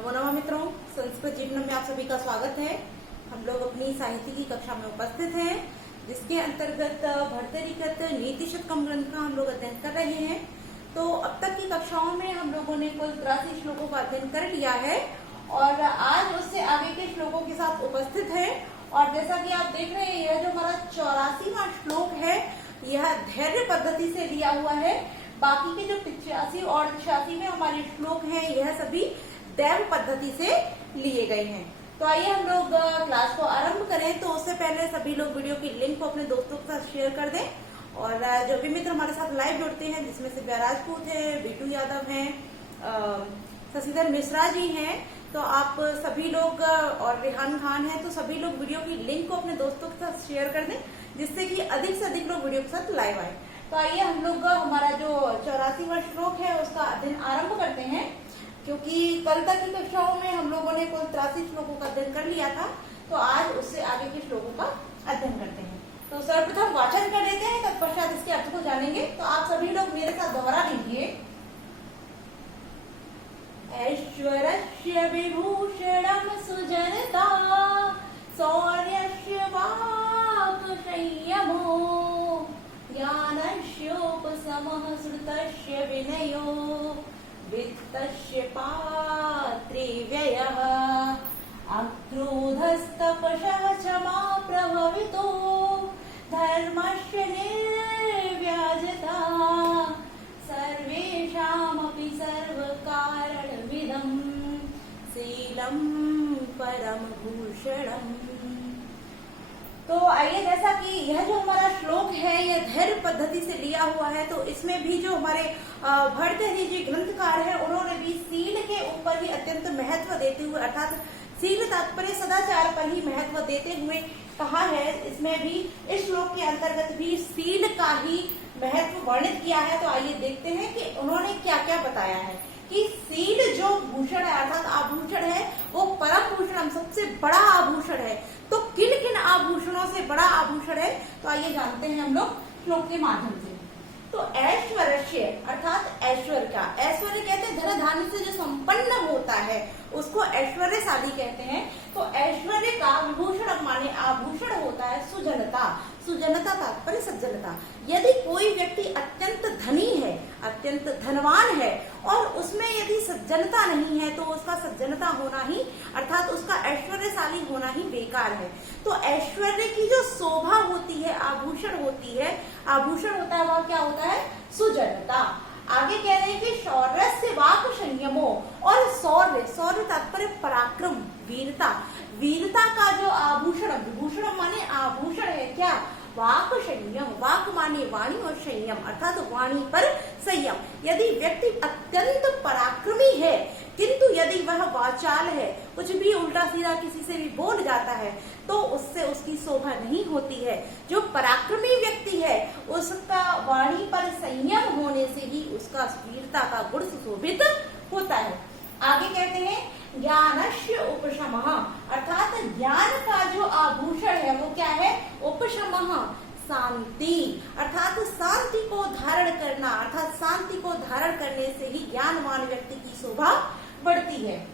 नमो नमः मित्रों, संस्कृत जीवन में आप सभी का स्वागत है। हम लोग अपनी साहित्य की कक्षा में उपस्थित हैं, जिसके अंतर्गत भर्तृहरिकृत नीति शतकम ग्रंथ का हम लोग अध्ययन कर रहे हैं। तो अब तक की कक्षाओं में हम लोगों ने कुल 83 श्लोकों का अध्ययन कर लिया है और आज उससे आगे के श्लोकों के साथ उपस्थित है। और जैसा कि आप देख रहे हैं, यह जो हमारा 84वां श्लोक है, यह धैर्य पद्धति से लिया हुआ है। बाकी के जो 85 और 86 में हमारे श्लोक हैं, यह सभी दैव पद्धति से लिए गए हैं। तो आइए हम लोग क्लास को आरंभ करें। तो उससे पहले सभी लोग वीडियो की लिंक को अपने दोस्तों के साथ शेयर कर दें। और जो भी मित्र हमारे साथ लाइव जुड़ते हैं, जिसमें से राजपूत है, बीटू यादव हैं, शशिधर मिश्रा जी हैं, तो आप सभी लोग और रेहान खान हैं, तो सभी लोग वीडियो की लिंक को अपने दोस्तों के साथ शेयर कर दें, जिससे कि अधिक से अधिक लोग वीडियो के साथ लाइव आए। तो आइए हम लोग हमारा जो 84वां श्लोक है उसका अध्ययन आरंभ करते हैं। क्योंकि कल तक की कक्षाओं में हम लोगों ने कुल 83 श्लोकों का अध्ययन कर लिया था, तो आज उससे आगे के श्लोकों का अध्ययन करते हैं। तो सर्वप्रथम वाचन कर लेते हैं, तत्पश्चात इसके अर्थ को जानेंगे। तो आप सभी लोग मेरे साथ दोहरा लीजिए। ऐश्वर्यस्य विभूषणं सुजनता शौर्यस्य वाक्संयमो ज्ञानस्योपशमः श्रुतस्य विनयो वित्तस्य पात्रे व्ययः अक्रोधस्तपसः क्षमा प्रभवितो धर्मस्य निर्व्याजता सर्वेषामपि सर्वकारणविदं शीलं परम भूषणम्। तो आइए, जैसा कि यह जो हमारा श्लोक है यह धैर्य पद्धति से लिया हुआ है, तो इसमें भी जो हमारे भर्तृहरि जी ग्रंथकार हैं, उन्होंने भी शील के ऊपर ही अत्यंत महत्व देते हुए, अर्थात शील तात्पर्य सदाचार पर ही महत्व देते हुए कहा है। इसमें भी इस श्लोक के अंतर्गत भी शील का ही महत्व वर्णित किया है। तो आइए देखते हैं कि उन्होंने क्या क्या बताया है कि शील जो भूषण है, अर्थात आभूषण है, वो परम भूषण, सबसे बड़ा आभूषण है। तो किन किन आभूषणों से बड़ा आभूषण है, तो आइए जानते हैं हम लोग श्लोक के माध्यम से। तो ऐश्वर्य अर्थात ऐश्वर्य का, ऐश्वर्य कहते हैं धन धान्य से जो संपन्न होता है उसको ऐश्वर्यशाली कहते हैं। तो ऐश्वर्य का विभूषण माने आभूषण होता है सुजनता। सुजनता तात्पर्य सज्जनता। यदि कोई व्यक्ति अत्यंत धनी है, अत्यंत धनवान है और उसमें यदि सज्जनता नहीं है, तो उसका सज्जनता होना ही, अर्थात उसका ऐश्वर्यशाली होना ही बेकार है। तो ऐश्वर्य की जो शोभा होती है, आभूषण होती है, आभूषण होता है, वह क्या होता है? सुजनता। आगे कह रहे हैं कि शौर्य से वाक संयमो, और शौर्य, शौर्य तात्पर्य पराक्रम, वीरता। वीरता का जो आभूषण, विभूषण माने आभूषण है क्या? वाक संयम। वाक माने वाणी और संयम अर्थात वाणी पर संयम। यदि व्यक्ति अत्यंत पराक्रमी है, किंतु यदि वह वाचाल है, कुछ भी उल्टा सीधा किसी से भी बोल जाता है, तो उससे उसकी शोभा नहीं होती है। जो पराक्रमी व्यक्ति है, उसका वाणी पर संयम होने से ही उसका वीरता का गुण सुशोभित होता है। आगे कहते हैं ज्ञानस्य उपशमः, अर्थात ज्ञान का जो आभूषण है वो क्या है? उपशमः, शांति, अर्थात शांति को धारण करना, अर्थात शांति को धारण करने से ही ज्ञानवान व्यक्ति की शोभा बढ़ती है।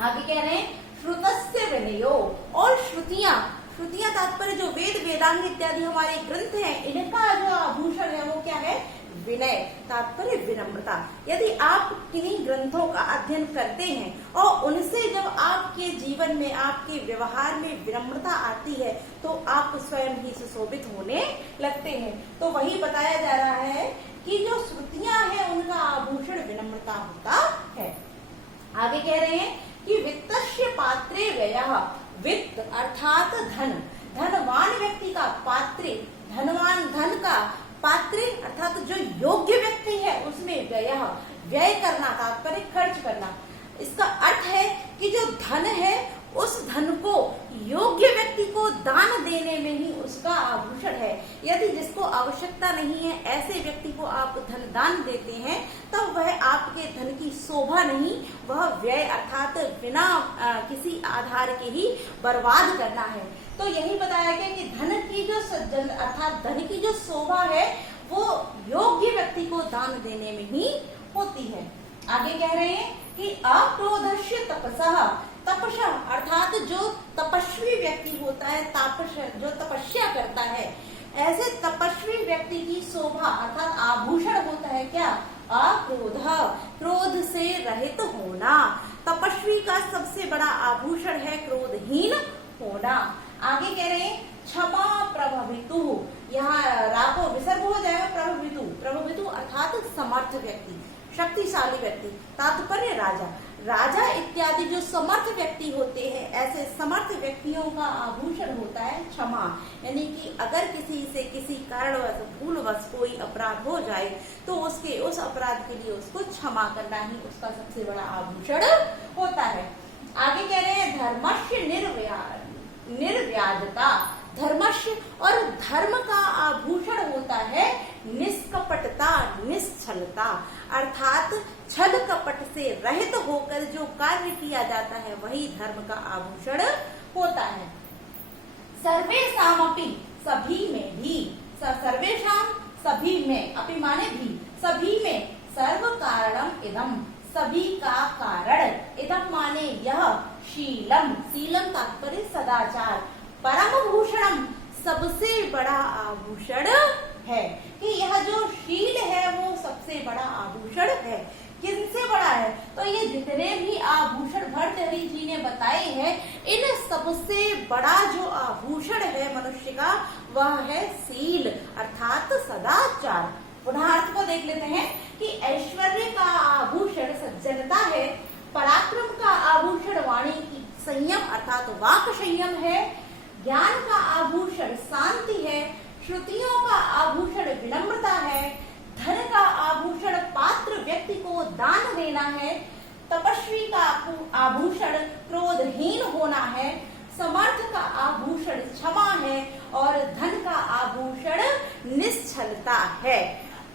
आगे कह रहे हैं श्रुतस्य विनयो, और श्रुतियां, श्रुतियां तात्पर्य जो वेद वेदांग इत्यादि हमारे ग्रंथ हैं, इनका जो आभूषण है वो क्या है? विनय, तात्पर्य विनम्रता। यदि आप किन्हीं ग्रंथों का अध्ययन करते हैं और उनसे जब आपके जीवन में, आपके व्यवहार में विनम्रता आती है, तो आप स्वयं ही सुशोभित होने लगते हैं। तो वही बताया जा रहा है कि जो श्रुतियां हैं उनका आभूषण विनम्रता होता है। आगे कह रहे हैं कि वित्तस्य पात्रे व्ययः, वित्त अर्थात धन, धनवान व्यक्ति का पात्रे, धनवान धन का पात्रे अर्थात जो योग्य व्यक्ति है उसमें व्यय, व्यय करना तात्पर्य खर्च करना। इसका अर्थ है कि जो धन है उस धन को योग्य व्यक्ति को दान देने में ही उसका आभूषण है। यदि जिसको आवश्यकता नहीं है ऐसे व्यक्ति को आप धन दान देते हैं, तब वह आपके धन की शोभा नहीं, वह व्यय अर्थात बिना किसी आधार के ही बर्बाद करना है। तो यही बताया गया कि धन की जो सज्जन अर्थात धन की जो शोभा है वो योग्य व्यक्ति को दान देने में ही होती है। आगे कह रहे हैं कि अक्रोधस्य तपसः, तपस्या अर्थात जो तपस्वी व्यक्ति होता है, तापस जो तपस्या करता है, ऐसे तपस्वी व्यक्ति की शोभा अर्थात आभूषण होता है क्या? अक्रोध, क्रोध से रहित होना। तपस्वी का सबसे बड़ा आभूषण है क्रोधहीन होना। आगे कह रहे हैं क्षमा प्रभवितु, यहाँ रा को विसर्ग हो जाएगा प्रभवितु, प्रभवितु अर्थात समर्थ व्यक्ति, शक्तिशाली व्यक्ति, तात्पर्य राजा, राजा इत्यादि जो समर्थ व्यक्ति होते हैं, ऐसे समर्थ व्यक्तियों का आभूषण होता है क्षमा। यानी कि अगर किसी से किसी कारणवश भूलवश कोई अपराध हो जाए तो उसके उस अपराध के लिए उसको क्षमा करना ही उसका सबसे बड़ा आभूषण होता है। आगे कह रहे हैं धर्मस्य निर्व्याजता, धर्मस्य और धर्म का आभूषण होता है निष्कपटता, निश्छलता, अर्थात छल कपट से रहित होकर जो कार्य किया जाता है वही धर्म का आभूषण होता है। सर्वेषामपि, सभी में भी, सर्वेषाम सभी में, अपि माने भी, सभी में, सर्व कारणम इदम, सभी का कारण, इदम माने यह, शीलम, शीलम तात्पर्य सदाचार, परम भूषणम सबसे बड़ा आभूषण है, कि यह जो शील है वो सबसे बड़ा आभूषण है। किनसे बड़ा है? तो ये जितने भी आभूषण भर्तृहरि जी ने बताए हैं, इन सबसे बड़ा जो आभूषण है मनुष्य का वह है शील अर्थात सदाचार। पुनः अर्थ को देख लेते हैं कि ऐश्वर्य का आभूषण सज्जनता है, पराक्रम का आभूषण वाणी की संयम अर्थात वाक संयम है, ज्ञान का आभूषण शांति है, श्रुतियों का आभूषण विनम्रता है, धन का आभूषण पात्र व्यक्ति को दान देना है, तपस्वी का आभूषण क्रोधहीन होना है, समर्थ का आभूषण क्षमा है और धन का आभूषण निश्चलता है।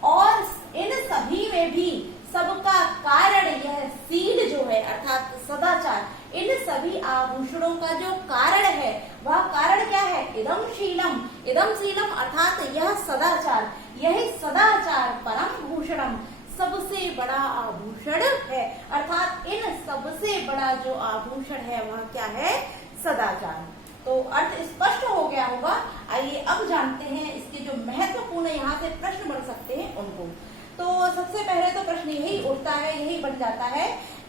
और इन सभी में भी सबका कारण यह शील जो है अर्थात सदाचार, इन सभी आभूषणों का जो कारण है वह कारण क्या है? इदम शीलम, इदम शीलम अर्थात यह सदाचार, यही सदाचार परम भूषणम सबसे बड़ा आभूषण है, अर्थात इन सबसे बड़ा जो आभूषण है वह क्या है? सदाचार। तो अर्थ स्पष्ट हो गया होगा। आइए अब जानते हैं इसके जो महत्वपूर्ण यहाँ से प्रश्न बन सकते हैं उनको। तो सबसे पहले तो प्रश्न यही उठता है, यही बन जाता है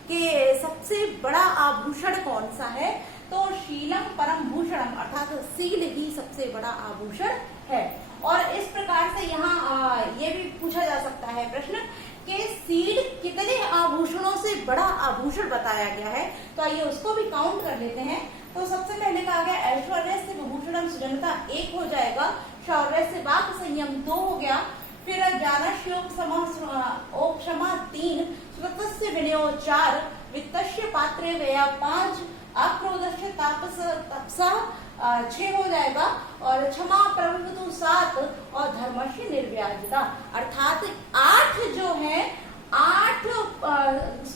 कि सबसे बड़ा आभूषण कौन सा है? तो शीलम परम भूषणम अर्थात शील ही सबसे बड़ा आभूषण है। और इस प्रकार से यहाँ ये भी पूछा जा सकता है प्रश्न कि शील कितने आभूषणों से बड़ा आभूषण बताया गया है, तो आइए उसको भी काउंट कर लेते हैं। तो सबसे पहले कहा गया ऐश्वर्य से विभूषणम सुजनता 1 हो जाएगा, शौर्य से वाक संयम 2 हो गया, फिर ज्ञानस्योपशमा 3, श्रुतस्य विनयो 4, वित्तस्य पात्रे व्यय 5, अक्रोधस्य तपसा 6 हो जाएगा और क्षमा प्रभुत्व 7 और धर्मस्य निर्व्याजता अर्थात 8 जो है 8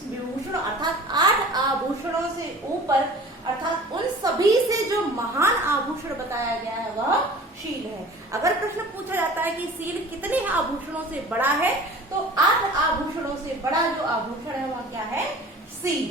विभूषण अर्थात 8 आभूषणों से ऊपर अर्थात उन सभी से जो महान आभूषण बताया गया है वह शील है। अगर प्रश्न पूछा जाता है कि शील कितने आभूषणों से बड़ा है, तो 8 आभूषणों से बड़ा जो आभूषण है वह क्या है? शील।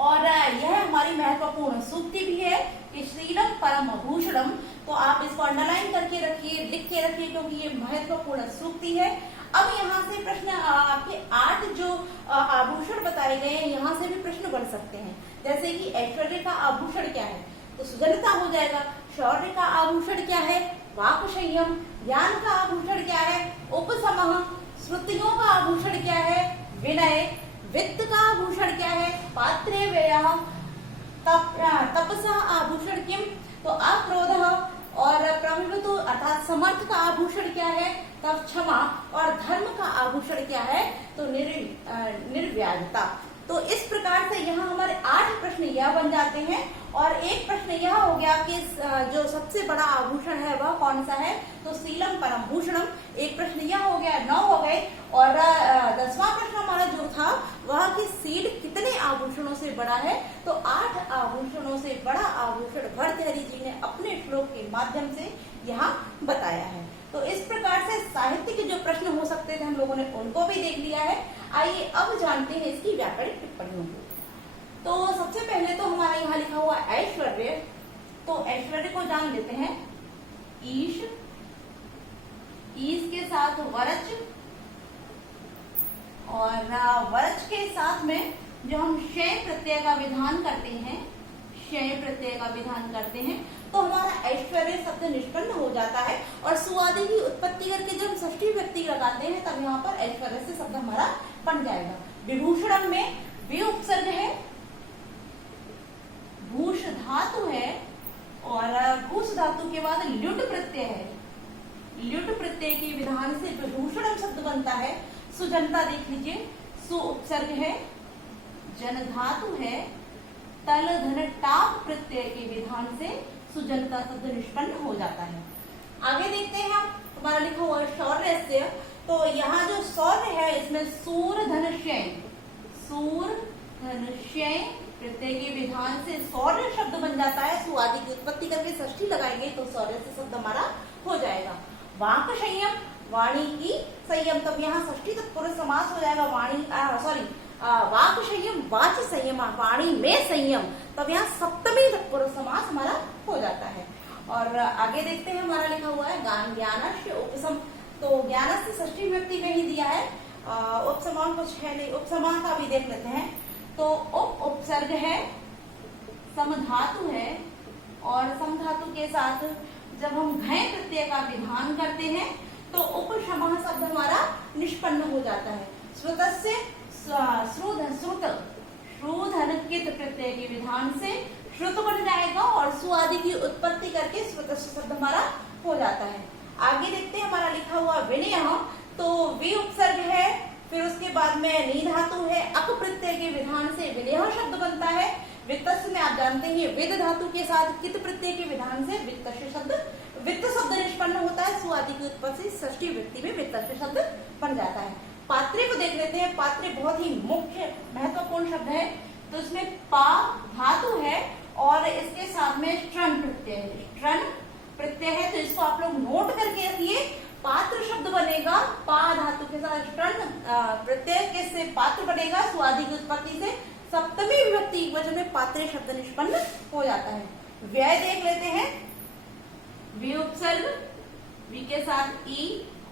और यह हमारी महत्वपूर्ण सूक्ति भी है कि शीलम परम भूषणम। तो आप इसको अंडरलाइन करके रखिए, लिख के रखिए, क्योंकि ये महत्वपूर्ण सूक्ति है। अब यहाँ से प्रश्न आपके 8 जो आभूषण बताए गए हैं यहाँ से भी प्रश्न बन सकते हैं, जैसे कि ऐश्वर्य का आभूषण क्या है? तो सुजनता हो जाएगा। शौर्य का आभूषण क्या है? वाक संयम। ज्ञान का आभूषण क्या है? उपशमः। श्रुतियों का आभूषण क्या है? विनय। वित्त का आभूषण क्या है? पात्रे व्ययः। तपसा आभूषण किम? तो अक्रोधः। और प्रभुत्व अर्थात समर्थ का आभूषण क्या है? तब क्षमा। और धर्म का आभूषण क्या है? तो निर्व्याजता। तो इस प्रकार से यहाँ हमारे 8 प्रश्न यह बन जाते हैं। और एक प्रश्न यह हो गया कि जो सबसे बड़ा आभूषण है वह कौन सा है? तो शीलम परम भूषणम। एक प्रश्न यह हो गया, 9 हो गए। और 10वां प्रश्न हमारा जो था वह कि शील कितने आभूषणों से बड़ा है? तो 8 आभूषणों से बड़ा आभूषण भर्तृहरि जी ने अपने श्लोक के माध्यम से यहाँ बताया है। तो इस प्रकार से साहित्य के जो प्रश्न हो सकते थे हम लोगों ने उनको भी देख लिया है। आइए अब जानते हैं इसकी व्याकरणिक टिप्पणियों को। तो सबसे पहले तो हमारा यहाँ लिखा हुआ ऐश्वर्य, तो ऐश्वर्य को जान लेते हैं। ईश, ईश के साथ वरच, और वरच के साथ में जो हम शय प्रत्यय का विधान करते हैं, शय प्रत्यय का विधान करते हैं, तो हमारा ऐश्वर्य शब्द निष्पन्न हो जाता है। और सुआदि की उत्पत्ति करके जब हम षष्ठी व्यक्ति लगाते हैं तब यहाँ पर ऐश्वर्य से शब्द हमारा बन जाएगा। विभूषणम में वे उपसर्ग है, भूष धातु है, और भूष धातु के बाद ल्युट प्रत्यय है। ल्युट प्रत्यय के विधान से विभूषणम शब्द बनता है। सुजनता देख लीजिए, सु उपसर्ग है, जन धातु है, तल धन टाप प्रत्यय के विधान से सुजनता शब्द निष्पन्न हो जाता है। आगे देखते हैं हम, हमारा लिखा हुआ शौर्य, तो यहाँ जो शौर्य है इसमें सूर धन शय, सूर धन शय प्रत्यय के विधान से शौर्य शब्द बन जाता है। सुआदि की उत्पत्ति करके षष्ठी लगाएंगे तो शौर्य से शब्द हमारा हो जाएगा। वाक संयम, वाणी की संयम, तब यहाँ षष्ठी तत्पुरुष समास हो जाएगा। वाणी वाक संयम, वाच संयम, वाणी में संयम, तब यहाँ सप्तमी तत्पुरुष समास हमारा हो जाता है। और आगे देखते हैं, हमारा लिखा हुआ है ज्ञानस्य उपसम, तो ज्ञानस्य षष्ठी व्यक्ति में ही दिया है, उपसमान कुछ है नहीं, उपसमान का भी देख लेते हैं। तो उप उपसर्ग है, समधातु है, और समधातु के साथ जब हम घय प्रत्यय का विधान करते हैं तो उपशमः शब्द हमारा निष्पन्न हो जाता है। श्रुतस्य श्रुधन कित प्रत्यय के विधान से श्रुत बन जाएगा, और सुआदि की उत्पत्ति करके श्रुत शब्द हमारा हो जाता है। आगे देखते हैं, हमारा लिखा हुआ विनय, तो वी उपसर्ग है, फिर उसके बाद में नी धातु है, अक प्रत्यय के विधान से विनय शब्द बनता है। वित्तस्य में आप जानते हैं विद धातु के साथ कित प्रत्यय के विधान से वित्तस्य शब्द, वित्त शब्द निष्पन्न होता है। सुआदि की उत्पत्ति षष्ठी व्यक्ति में वित्तस्य शब्द बन जाता है। पात्रे को देख लेते हैं। पात्रे बहुत ही मुख्य महत्वपूर्ण शब्द है, तो इसमें पा धातु है और इसके साथ में स्ट्रन प्रत्यय है, स्ट्रन प्रत्यय है, तो इसको आप लोग नोट करके रखिए। पात्र शब्द बनेगा, पा धातु के साथ स्ट्रन प्रत्यय के से पात्र बनेगा। सुआदि की उत्पत्ति से सप्तमी विभक्ति वचन में पात्रे शब्द निष्पन्न हो जाता है। व्यय देख लेते हैं। वी उपसर्ग, वी के साथ ई,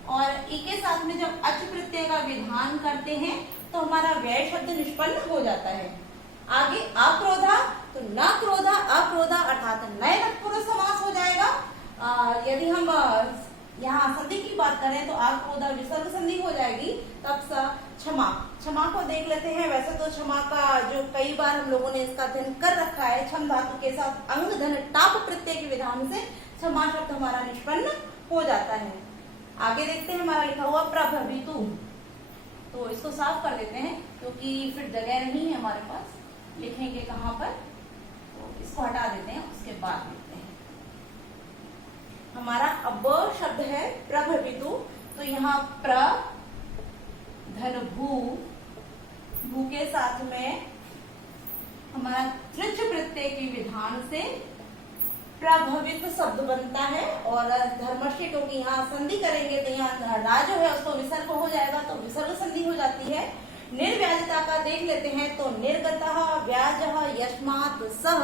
और ई के साथ में जब अच प्रत्यय का विधान करते हैं तो हमारा व्यय शब्द निष्पन्न हो जाता है। आगे अक्रोधा, तो न क्रोधा, अक्रोधा अर्थात नए तत्पुरुष समास हो जाएगा। यदि हम यहाँ संधि की बात करें तो अक्रोधा विसर्ग संधि हो जाएगी। तब क्षमा, क्षमा को देख लेते हैं। वैसे तो क्षमा का जो कई बार हम लोगों ने इसका अध्ययन कर रखा है, क्षम धातु के साथ अंग धन टाप प्रत्यय के विधान से क्षमा शब्द हमारा निष्पन्न हो जाता है। आगे देखते हैं, हमारा लिखा हुआ प्रभवितु, तो इसको साफ कर देते हैं क्योंकि फिर जगह नहीं है हमारे पास, लिखेंगे कहाँ पर, तो इसको हटा देते हैं, उसके बाद लिखते हैं। हमारा अब शब्द है प्रभवितु, तो यहाँ प्र धन भू, भू के साथ में हमारा त्रिच प्रत्यय के विधान से प्रभवित शब्द बनता है। और धर्मस्य, क्योंकि यहाँ संधि करेंगे तो यहाँ रा जो है उसको विसर्ग हो जाएगा, तो विसर्ग संधि हो जाती है। निर्व्याजता का देख लेते हैं, तो निर्गतः व्याजः यस्मात् सह,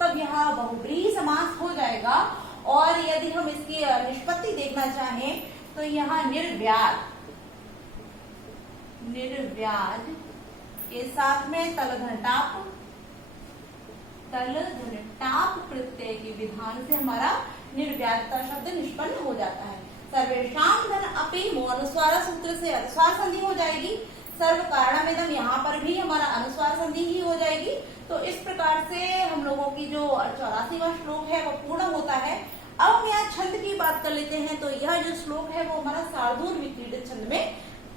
तब यहाँ बहुब्रीहि समास हो जाएगा। और यदि हम इसकी निष्पत्ति देखना चाहें तो यहाँ निर्व्याज, निर्व्याज के साथ में तल धन टाप, तल धन टाप प्रत्यय के विधान से हमारा निर्व्याजता शब्द निष्पन्न हो जाता है। सर्वेषाम धन अपि मो अनुस्वार सूत्र से अनुस्वार संधि हो जाएगी। सर्व कारणमिदम, यहाँ पर भी हमारा अनुस्वार संधि ही हो जाएगी। तो इस प्रकार से हम लोगों की जो 84वां श्लोक है वो पूर्ण होता है। अब हम यहाँ छंद की बात कर लेते हैं, तो यह जो श्लोक है वो हमारा शार्दूल विक्रीडित छंद में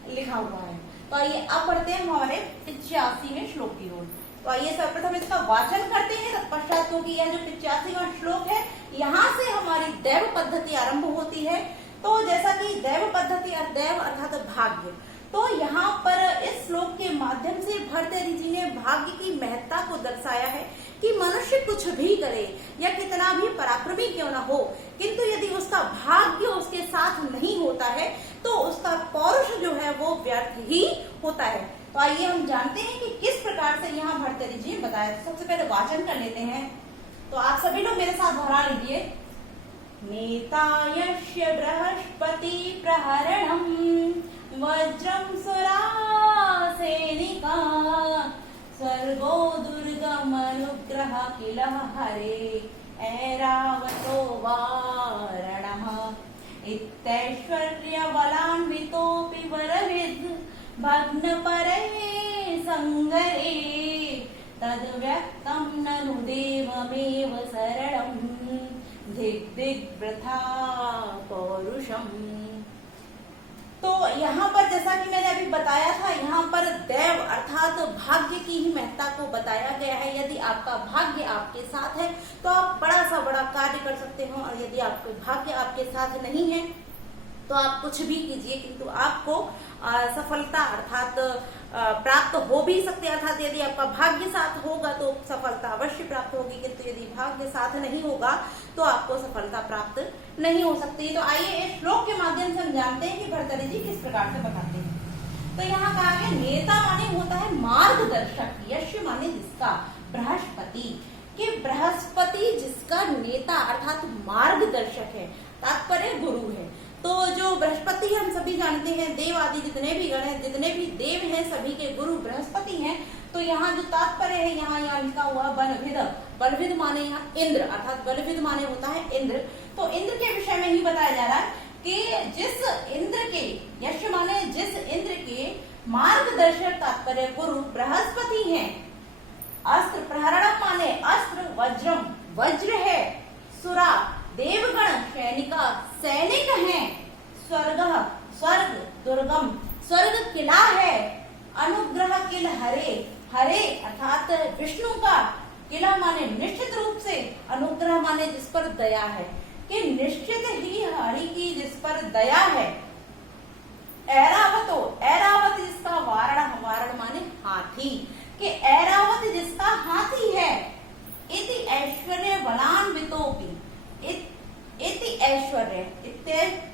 लिखा हुआ है। तो आइए अब बढ़ते हैं हमारे 85वें श्लोक की ओर। तो आइए सर्वप्रथम इसका वाचन करते हैं, तत्पश्चात क्योंकि यह जो 85वां श्लोक है यहाँ से हमारी दैव पद्धति आरंभ होती है। तो जैसा कि दैव पद्धति, दैव अर्थात भाग्य, तो यहाँ पर इस श्लोक के माध्यम से भर्तृहरि जी ने भाग्य की महत्ता को दर्शाया है कि मनुष्य कुछ भी करे या कितना भी पराक्रमी क्यों ना हो, किंतु यदि उसका भाग्य उसके साथ नहीं होता है तो उसका पौरुष जो है वो व्यर्थ ही होता है। तो आइए हम जानते हैं कि किस प्रकार से यहाँ भर्तृहरि जी बताया। तो सबसे पहले वाचन कर लेते हैं। तो आप सभी लोग मेरे साथ दोहरा लीजिए। नेता यस्य बृहस्पति प्रहरणम वज्रम सुरासेनिका स्वर्गो दुर्गम अनुग्रह किल हरे ऐरावतो वारणः इत्यैश्वर्य बलान्वितोऽपि वरविद् भग्नपरे संगरे तद्व्यक्तं ननु देवमेव शरणं दिग्वृथा पौरुषम्। तो यहाँ पर जैसा कि मैंने अभी बताया था, यहाँ पर दैव अर्थात भाग्य की ही महत्ता को बताया गया है। यदि आपका भाग्य आपके साथ है तो आप बड़ा सा बड़ा कार्य कर सकते हो, और यदि आपका भाग्य आपके साथ नहीं है तो आप कुछ भी कीजिए किंतु आपको सफलता अर्थात प्राप्त हो भी सकते। अर्थात यदि आपका भाग्य साथ होगा तो सफलता अवश्य प्राप्त होगी, किंतु यदि भाग्य साथ नहीं होगा तो आपको सफलता प्राप्त नहीं हो सकती। तो आइए इस श्लोक के माध्यम से हम जानते हैं कि भर्तृहरि जी किस प्रकार से बताते हैं। तो यहाँ कहा गया नेता माने होता है मार्गदर्शक, यश माने जिसका, बृहस्पति कि बृहस्पति जिसका नेता अर्थात मार्गदर्शक है, तात्पर्य गुरु है। तो जो बृहस्पति हम सभी जानते हैं, देव आदि जितने भी गण हैं, जितने भी देव हैं, सभी के गुरु बृहस्पति हैं। तो यहाँ जो तात्पर्य है, यहाँ लिखा हुआ बलविद, बलविद माने यहाँ इंद्र, अर्थात बलविद माने होता है इंद्र। तो इंद्र के विषय में ही बताया जा रहा है कि जिस इंद्र के, यश माने जिस इंद्र के मार्गदर्शक तात्पर्य गुरु बृहस्पति हैं। अस्त्र प्रहरणम माने अस्त्र, वज्रम वज्र है, सुरा देवगण सैनिका सैनिक हैं, स्वर्ग स्वर्ग दुर्गम स्वर्ग किला है, अनुग्रह किल हरे, हरे अर्थात विष्णु का, किला माने निश्चित रूप से, अनुग्रह माने जिस पर दया है, कि निश्चित ही हरि की जिस पर दया है। ऐरावतो, ऐरावत जिसका, वारण, वारण माने हाथी, कि ऐरावत जिसका हाथी है। इति ऐश्वर्य बलान्वितोऽपि, इति ऐश्वर्य,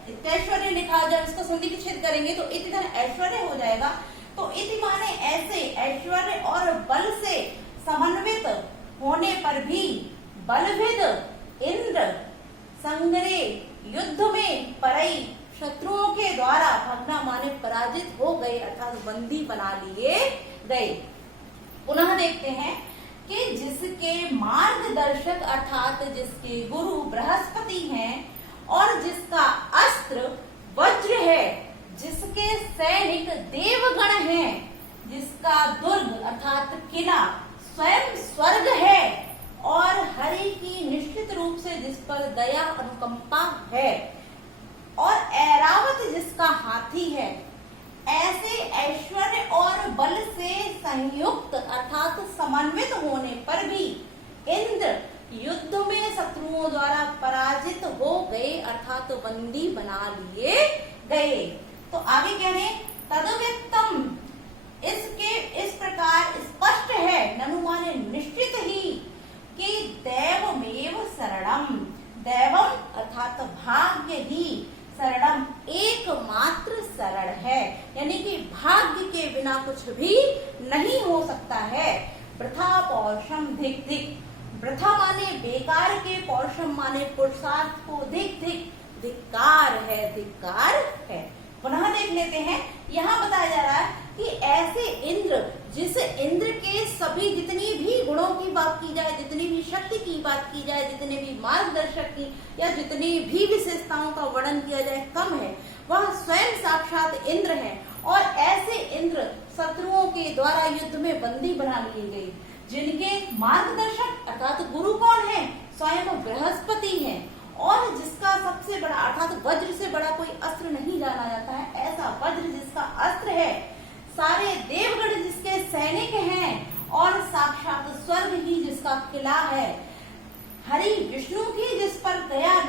इत्यैश्वर्य लिखा जाए, इसको संधि विच्छेद करेंगे तो इति धन ऐश्वर्य हो जाएगा। तो इति माने ऐसे, ऐश्वर्य और बल से समन्वित होने पर भी, बलविद इंद्र संग्रे युद्ध में परई शत्रुओं के द्वारा, भगना माने पराजित हो गए अर्थात बंदी बना लिए गए। पुनः देखते हैं कि जिसके मार्गदर्शक अर्थात जिसके गुरु बृहस्पति हैं और जिसका अस्त्र वज्र है, जिसके सैनिक देवगण हैं, जिसका दुर्ग अर्थात किला स्वयं स्वर्ग है, और हरि की निश्चित रूप से जिस पर दया अनुकंपा है, और ऐरावत जिसका हाथी है। ऐसे ऐश्वर्य और बल से संयुक्त अर्थात समन्वित होने पर भी इंद्र युद्ध में शत्रुओं द्वारा पराजित हो गए अर्थात बंदी बना लिए गए। तो आगे कह रहे तदव्यक्तम, इसके इस प्रकार स्पष्ट है, ननु माने निश्चित ही, कि दैवमेव शरणम, दैवम अर्थात भाग्य ही, शरणम एकमात्र शरण है, यानी कि भाग्य के बिना कुछ भी नहीं हो सकता है। वृथा पौरुषम धिक धिक, वृथा माने बेकार के, पौरुषम माने पुरुषार्थ को, धिक धिक धिक्कार है, धिक्कार है। पुनः देख लेते हैं, यहाँ बताया जा रहा है कि ऐसे इंद्र, जिस इंद्र के सभी जितनी भी गुणों की बात की जाए, जितनी भी शक्ति की बात की जाए, जितने भी मार्गदर्शक की या जितनी भी विशेषताओं का वर्णन किया जाए कम है, वह स्वयं साक्षात इंद्र है। और ऐसे इंद्र शत्रुओं के द्वारा युद्ध में बंदी बना लिए गए, जिनके मार्गदर्शक अर्थात गुरु कौन है, स्वयं बृहस्पति हैं, और जिसका सबसे बड़ा अर्थात वज्र से बड़ा कोई अस्त्र नहीं जाना जाता है, ऐसा वज्र जिसका अस्त्र है, सारे देवगण जिसके सैनिक हैं, और साक्षात स्वर्ग ही जिसका किला है, हरि विष्णु की जिस पर दया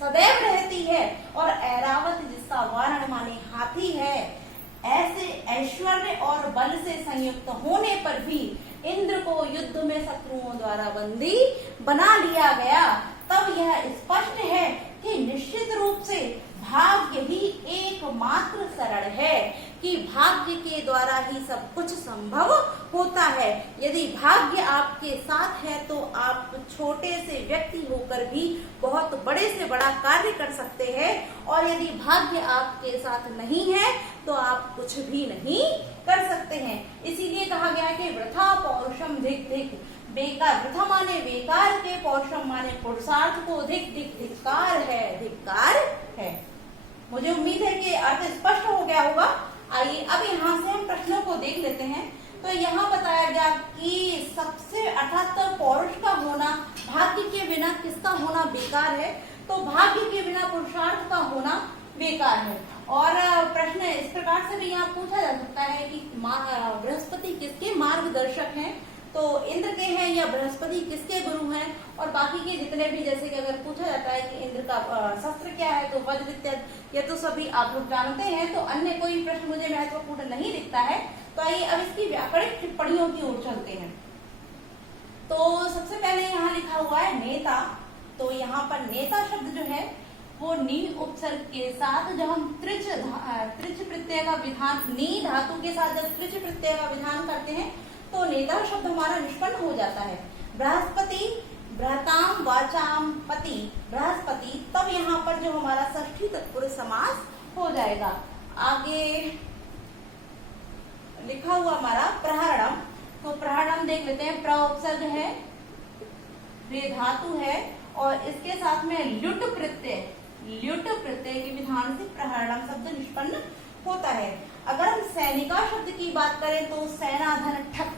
सदैव रहती है, और ऐरावत जिसका वारण माने हाथी है। ऐसे ऐश्वर्य और बल से संयुक्त होने पर भी इंद्र को युद्ध में शत्रुओं द्वारा बंदी बना लिया गया। तब यह स्पष्ट है कि निश्चित रूप से भाग्य ही एकमात्र शरण है, कि भाग्य के द्वारा ही सब कुछ संभव होता है। यदि भाग्य आपके साथ है तो आप छोटे से व्यक्ति होकर भी बहुत बड़े से बड़ा कार्य कर सकते हैं, और यदि भाग्य आपके साथ नहीं है तो आप कुछ भी नहीं कर सकते हैं। इसीलिए कहा गया है कि वृथा पौरुषम धिक धिक, बेकार, वृथा माने बेकार के, पौरुषम माने पुरुषार्थ को, धिक धिक धिक्कार है, धिक्कार है। मुझे उम्मीद है कि अर्थ स्पष्ट हो गया होगा। आइए अब यहाँ से हम प्रश्नों को देख लेते हैं। तो यहाँ बताया गया कि सबसे अर्थात पौरुष का होना, भाग्य के बिना किसका होना बेकार है, तो भाग्य के बिना पुरुषार्थ का होना बेकार है। और प्रश्न इस प्रकार से भी यहाँ पूछा जा सकता है कि बृहस्पति किसके मार्गदर्शक हैं, तो इंद्र के हैं या बृहस्पति किसके गुरु हैं, और बाकी के जितने भी, जैसे कि अगर पूछा जाता है कि इंद्र का शस्त्र क्या है तो वज्र इत्यादि, ये तो सभी आप लोग जानते हैं, तो अन्य कोई प्रश्न मुझे महत्वपूर्ण नहीं दिखता है। तो आइए अब इसकी व्याकरणिक टिप्पणियों की ओर चलते हैं। तो सबसे पहले यहाँ लिखा हुआ है नेता। तो यहाँ पर नेता शब्द जो है वो नी उपसर्ग के साथ, जब हम त्रिच प्रत्यय का विधान, नी धातु के साथ जब त्रिच प्रत्यय का विधान करते हैं तो नेता शब्द हमारा निष्पन्न हो जाता है। बृहस्पति, बृहताम वाचाम पति, बृहस्पति, तब यहाँ पर जो हमारा षष्ठी तत्पुरुष समास हो जाएगा। आगे लिखा हुआ हमारा प्रहरणम। तो प्रहरणम देख लेते हैं। प्र उपसर्ग है, रे धातु है, और इसके साथ में ल्युट प्रत्यय, ल्युट प्रत्यय के विधान से प्रहरणम शब्द निष्पन्न होता है। अगर हम सैनिका शब्द की बात करें तो सेना धन ठक,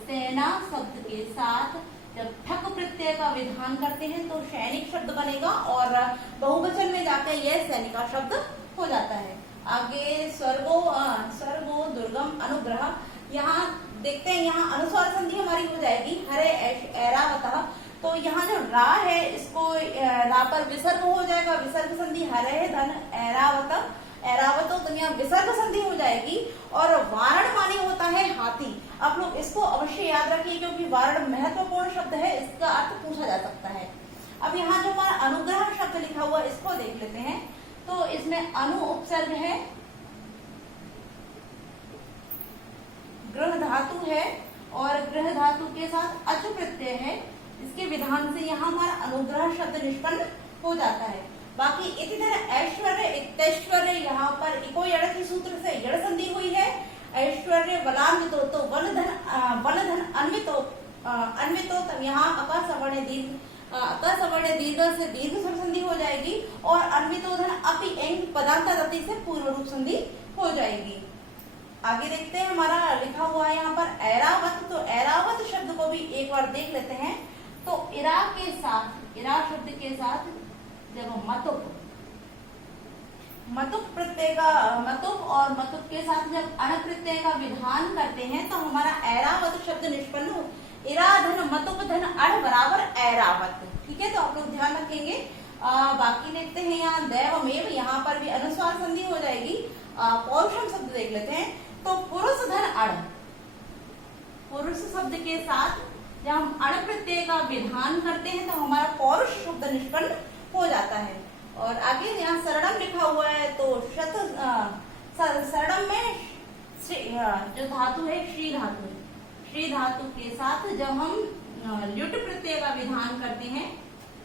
सेना शब्द के साथ जब ठक प्रत्यय का विधान करते हैं तो सैनिक शब्द बनेगा, और बहुवचन में जाकर यह सैनिका शब्द हो जाता है। आगे स्वर्गो दुर्गम अनुग्रह, यहाँ देखते हैं, यहाँ अनुस्वार संधि हमारी हो जाएगी, हरे ऐरावतः। तो यहाँ जो रा है इसको रा पर विसर्ग हो जाएगा, विसर्ग संधि हरे धन ऐरावत, ऐरावतो, तो यहाँ विसर्ग संधि हो जाएगी। और वारण माने होता है हाथी। आप लोग इसको अवश्य याद रखिए क्योंकि वारण महत्वपूर्ण शब्द है, इसका अर्थ पूछा जा सकता है। अब यहाँ जो हमारा अनुग्रह शब्द लिखा हुआ इसको देख लेते हैं। तो इसमें अनु उपसर्ग है, ग्रह धातु है, और ग्रह धातु के साथ अच प्रत्यय है। इसके विधान से यहाँ हमारा अनुग्रह शब्द निष्पन्न हो जाता है। बाकी इसी तरह ऐश्वर्य, इत्यैश्वर्य, यहाँ पर इको यड़ के सूत्र से यड़ संधि हुई है। ऐश्वर्य वलान्वितो, तो वन धन अन्वितो, तब यहाँ अका सवर्ण दीर्घ, अका सवर्ण दीर्घ से दीर्घ स्वर संधि हो जाएगी, और अन्वितो धन अपि एंग पदांतादति से पूर्व रूप संधि हो जाएगी। आगे देखते हैं, हमारा लिखा हुआ है यहाँ पर ऐरावत। तो ऐरावत शब्द को भी एक बार देख लेते हैं। तो इरा के साथ, इरा शब्द के साथ जब मतुप, मतुप प्रत्यय का, मतुप और मतुप के साथ जब अण प्रत्यय का विधान करते हैं तो हमारा ऐरावत शब्द निष्पन्न हो। इरा धन मतुप धन अण बराबर ऐरावत। ठीक है, तो आप लोग ध्यान रखेंगे। बाकी देखते हैं यहाँ दैवमेव, यहाँ पर भी अनुस्वार संधि हो जाएगी। पौरुषम शब्द देख लेते हैं। तो पुरुष धन अण, पुरुष शब्द के साथ जब हम अण प्रत्यय का विधान करते हैं तो हमारा पौरुष शब्द निष्पन्न हो जाता है। और आगे यहाँ शरणम लिखा हुआ है। तो शरणम में जो धातु है श्री धातु है, श्री धातु के साथ जब हम ल्युट प्रत्यय का विधान करते हैं,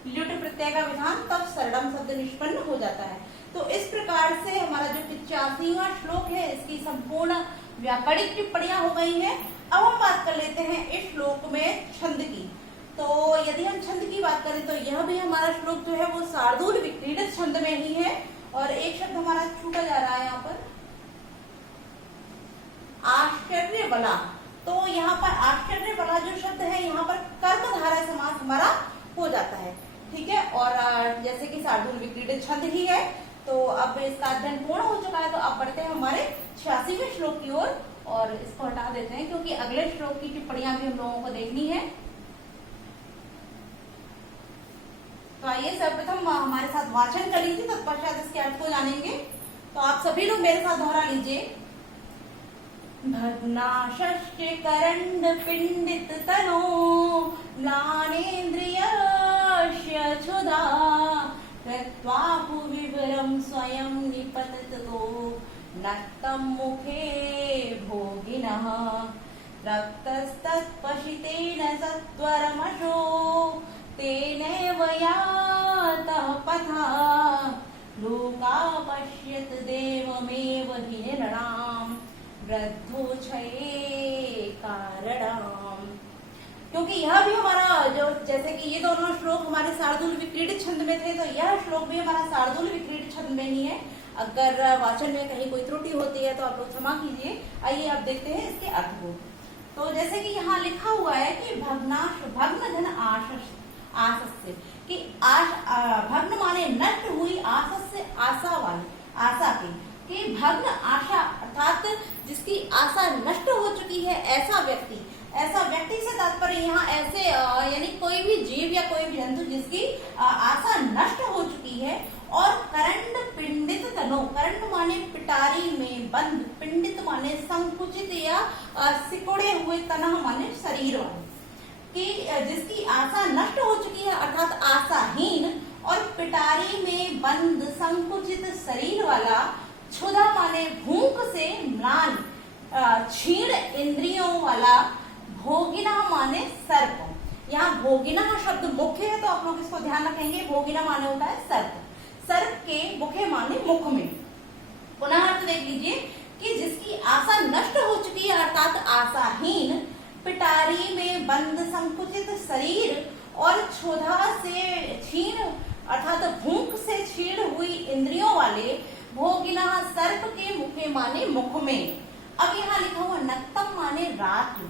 ल्युट प्रत्यय का विधान, तब शरणम शब्द निष्पन्न हो जाता है। तो इस प्रकार से हमारा जो 85वां श्लोक है इसकी संपूर्ण व्याकरणिक टिप्पणियां हो गई है। अब हम बात कर लेते हैं इस श्लोक में छंद की। तो यदि हम छंद की बात करें तो यह भी हमारा श्लोक जो है वो शार्दूल विक्रीडित छंद में ही है। और एक शब्द हमारा छूटा जा रहा है यहाँ पर, आश्चर्य बला। तो यहाँ पर आश्चर्य बला जो शब्द है यहाँ पर कर्मधारय समास हमारा हो जाता है। ठीक है, और जैसे कि शार्दूल विक्रीडित छंद ही है। तो अब इसका अध्ययन पूर्ण हो चुका है। तो अब बढ़ते हैं हमारे 86वें श्लोक की ओर, और इसको हटा देते हैं क्योंकि अगले श्लोक की टिप्पणियां भी हम लोगों को देखनी है। तो आइए सर्वप्रथम हमारे साथ वाचन कर लीजिए, तत्पश्चात इसके अर्थ को जानेंगे। तो आप सभी लोग मेरे साथ दोहरा लीजिए। भग्नाशश्च करंड पिंडित तनो म्लानेन्द्रिय पश्य क्षुधा कृत्वा विवरं स्वयं निपततो नक्तं मुखे भोगिनः रक्तस्तत्पशितेन सत्वरमशो तेनैव यातः पथा लोका पश्यत देवमेव हि नृणां वृद्धोक्षये कारणम्। क्योंकि यह भी हमारा जो जैसे कि ये दोनों श्लोक हमारे शार्दूल विक्रीडित छंद में थे, तो यह श्लोक भी हमारा शार्दूल विक्रीडित छंद में ही है। अगर वाचन में कहीं कोई त्रुटि होती है तो आप लोग क्षमा कीजिए। आइए अब देखते हैं इसके अर्थ को। तो जैसे कि यहाँ लिखा हुआ है कि भग्न धन आसस्य, कि भग्न माने नष्ट हुई, आसस्य आशा वाली, आशा की, कि भग्न आशा अर्थात जिसकी आशा नष्ट हो चुकी है, ऐसा व्यक्ति से तात्पर्य यहाँ ऐसे यानी कोई भी जीव या कोई भी जंतु जिसकी आशा नष्ट हो चुकी है, और करंड पिंडित तनो, करंड माने पिटारी में बंद, पिंडित माने संकुचित या सिकुड़े हुए, तनह माने शरीर वाले, कि जिसकी आशा नष्ट हो चुकी है अर्थात आशाहीन और पिटारी में बंद संकुचित शरीर वाला, क्षुधा माने भूख से म्लान क्षीण इंद्रियों वाला, भोगिना माने सर्प। यहाँ भोगिना शब्द मुख्य है तो आप लोग इसको ध्यान रखेंगे। भोगिना माने होता है सर्प, सर्प के मुखे माने मुख में। पुनः अर्थ देख लीजिए कि जिसकी आशा नष्ट हो चुकी है अर्थात आशाहीन, पिटारी में बंद संकुचित शरीर और क्षुधा से क्षीण अर्थात भूख से क्षीण हुई इंद्रियों वाले, भोगिना सर्प के मुखे माने मुख में। अब यहाँ लिखा हुआ नक्तम माने रात्र,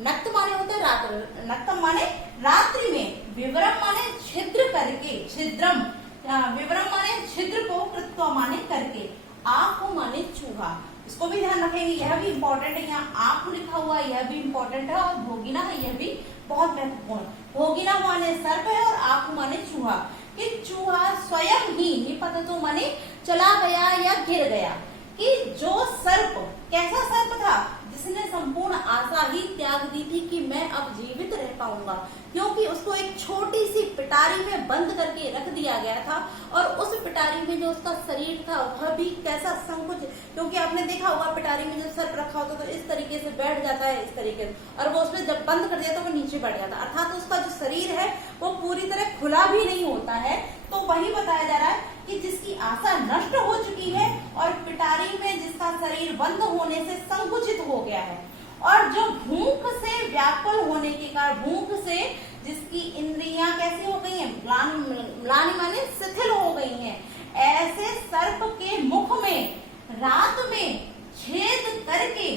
नक्त माने होता है रात्र, नक्तम माने रात्रि में, विवरम माने छिद्र करके, छिद्रम विवरम माने छिद्र को, कृत्वा माने करके, आंख माने चूहा। इसको भी ध्यान रखेंगे, यह भी इंपॉर्टेंट है। यहाँ आंख लिखा हुआ है, यह भी इंपॉर्टेंट है, और भोगिना है, यह भी बहुत महत्वपूर्ण। भोगिना माने सर्प है और आंख माने चूहा, कि चूहा स्वयं ही निपततो माने चला गया या गिर गया, कि जो सर्प, कैसा सर्प था, जिसने संपूर्ण आशा ही त्याग दी थी कि मैं अब जीवित रह पाऊंगा, क्योंकि उसको एक छोटी सी पिटारी में बंद करके रख दिया गया था, और उस पिटारी में जो उसका शरीर था वह भी कैसा संकुचित, क्योंकि आपने देखा होगा पिटारी में जब सर्प रखा होता तो इस तरीके से बैठ जाता है, इस तरीके से, और वो उसमें जब बंद कर दिया तो वो नीचे बैठ जाता, अर्थात उसका जो शरीर है वो पूरी तरह खुला भी नहीं होता है। तो वही बताया जा रहा है कि जिसकी आशा नष्ट हो चुकी है और पिटारी में जिसका शरीर बंद होने से संकुचित हो गया है, और जो भूख से व्याकुल होने के कारण, भूख से जिसकी इंद्रियां कैसी हो गई हैं, म्लान माने शिथिल हो गई हैं, ऐसे सर्प के मुख में रात में छेद करके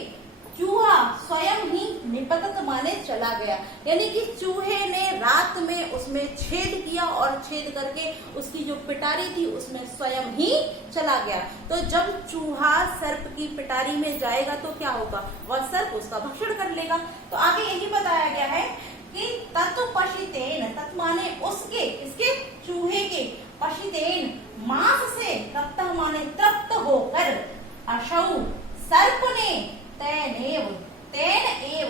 चूहा स्वयं ही निपतत माने चला गया, यानी कि चूहे ने रात में उसमें छेद किया और छेद करके उसकी जो पिटारी थी उसमें स्वयं ही चला गया। तो जब चूहा सर्प की पिटारी में जाएगा तो क्या होगा, वह सर्प उसका भक्षण कर लेगा। तो आगे यही बताया गया है कि तत्पशितेन, तत् माने उसके, इसके चूहे के, पशितेन मांस से, तप्त माने तृप्त होकर, अशौ सर्प ने, तेन एव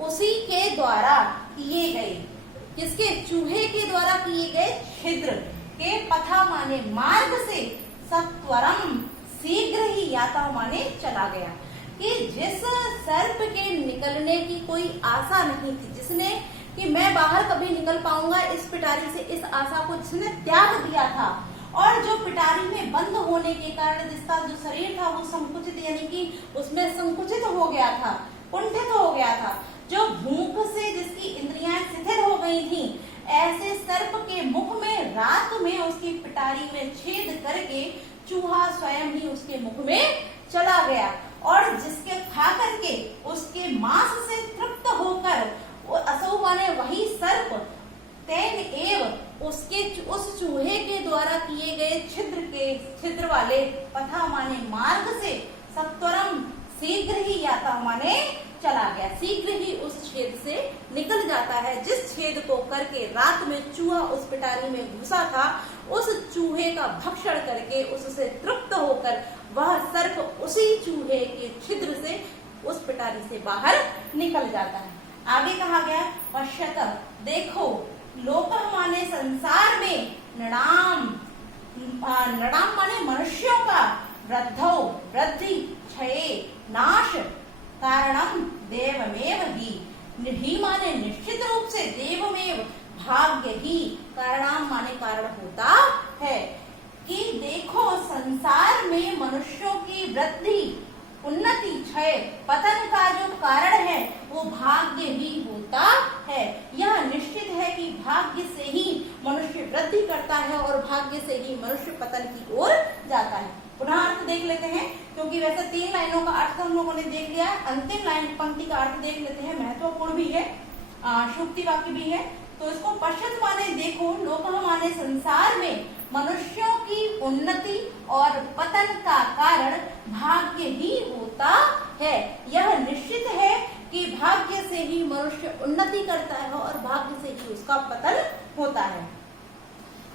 उसी के द्वारा किए गए, किसके, चूहे के द्वारा किए गए छिद्र के, पथा माने मार्ग से, सत्वरम शीघ्र ही याता माने चला गया, कि जिस सर्प के निकलने की कोई आशा नहीं थी, जिसने कि मैं बाहर कभी निकल पाऊंगा इस पिटारी से, इस आशा को जिसने त्याग दिया था, और जो पिटारी में बंद होने के कारण जिसका जो शरीर था वो संकुचित, यानी कि उसमें संकुचित हो गया था, कुंठित हो गया था, जो भूख से जिसकी इंद्रियां शिथिल हो गई थी, ऐसे सर्प के मुख में रात में उसकी पिटारी में छेद करके चूहा स्वयं ही उसके मुख में चला गया, और जिसके खा करके उसके मांस से तृप्त होकर, असौ माने वही सर्प, तेन एव उसके, उस चूहे के द्वारा किए गए छिद्र वाले, पथा माने मार्ग से, सत्वरम शीघ्र ही याता माने चला गया, शीघ्र ही उस छेद से निकल जाता है, जिस छेद को करके रात में चूहा उस पिटारी में घुसा था, उस चूहे का भक्षण करके उससे तृप्त होकर वह सर्प उसी चूहे के छिद्र से उस पिटारी से बाहर निकल जाता है। आगे कहा गया, पश्यत देखो, लोकः माने संसार में, नृणाम नृणाम माने मनुष्यों का, वृद्धौ वृद्धि, क्षये नाश, कारणम देवमेव ही माने निश्चित रूप से, देवमेव भाग्य ही, कारणाम माने कारण होता है। कि देखो संसार में मनुष्यों की वृद्धि, उन्नति, क्षय, पतन का जो कारण है वो भाग्य ही होता है। यह निश्चित है कि भाग्य से ही मनुष्य वृद्धि करता है और भाग्य से ही मनुष्य पतन की ओर जाता है। पुनः अर्थ देख लेते हैं, क्योंकि वैसे 3 लाइनों का अर्थ हम लोगों ने देख लिया। अंतिम लाइन पंक्ति का अर्थ देख लेते हैं, महत्वपूर्ण भी है, शुक्ति वाक्य भी है। तो इसको पश्चात माने देखो, लोकः माने संसार में मनुष्यों की उन्नति और पतन का कारण भाग्य ही होता है। यह निश्चित है कि भाग्य से ही मनुष्य उन्नति करता है और भाग्य से ही उसका पतन होता है।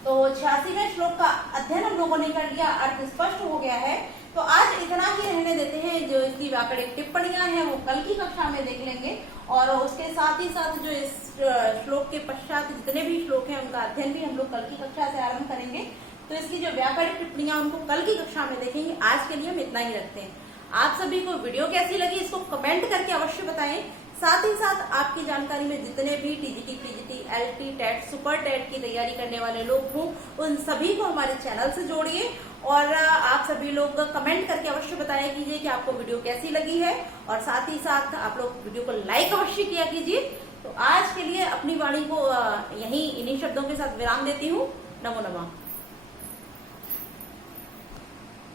तो 86वें श्लोक का अध्ययन हम लोगों ने कर लिया, अर्थ स्पष्ट हो गया है। तो आज इतना ही रहने देते हैं। जो इसकी व्याकरणिक टिप्पणियां हैं वो कल की कक्षा में देख लेंगे, और उसके साथ ही साथ जो इस श्लोक के पश्चात जितने भी श्लोक हैं उनका अध्ययन भी हम लोग कल की कक्षा से आरंभ करेंगे। तो इसकी जो व्याकरणिक टिप्पणियां उनको कल की कक्षा में देखेंगे। आज के लिए हम इतना ही रखते हैं। आप सभी को वीडियो कैसी लगी इसको कमेंट करके अवश्य बताएं। साथ ही साथ आपकी जानकारी में जितने भी TGT, PGT, LT, TET, super TET की तैयारी करने वाले लोग हों उन सभी को हमारे चैनल से जोड़िए, और आप सभी लोग कमेंट करके अवश्य बताया कीजिए कि आपको वीडियो कैसी लगी है, और साथ ही साथ आप लोग वीडियो को लाइक अवश्य किया कीजिए। तो आज के लिए अपनी वाणी को यहीं इन्हीं शब्दों के साथ विराम देती हूँ। नमो नमः।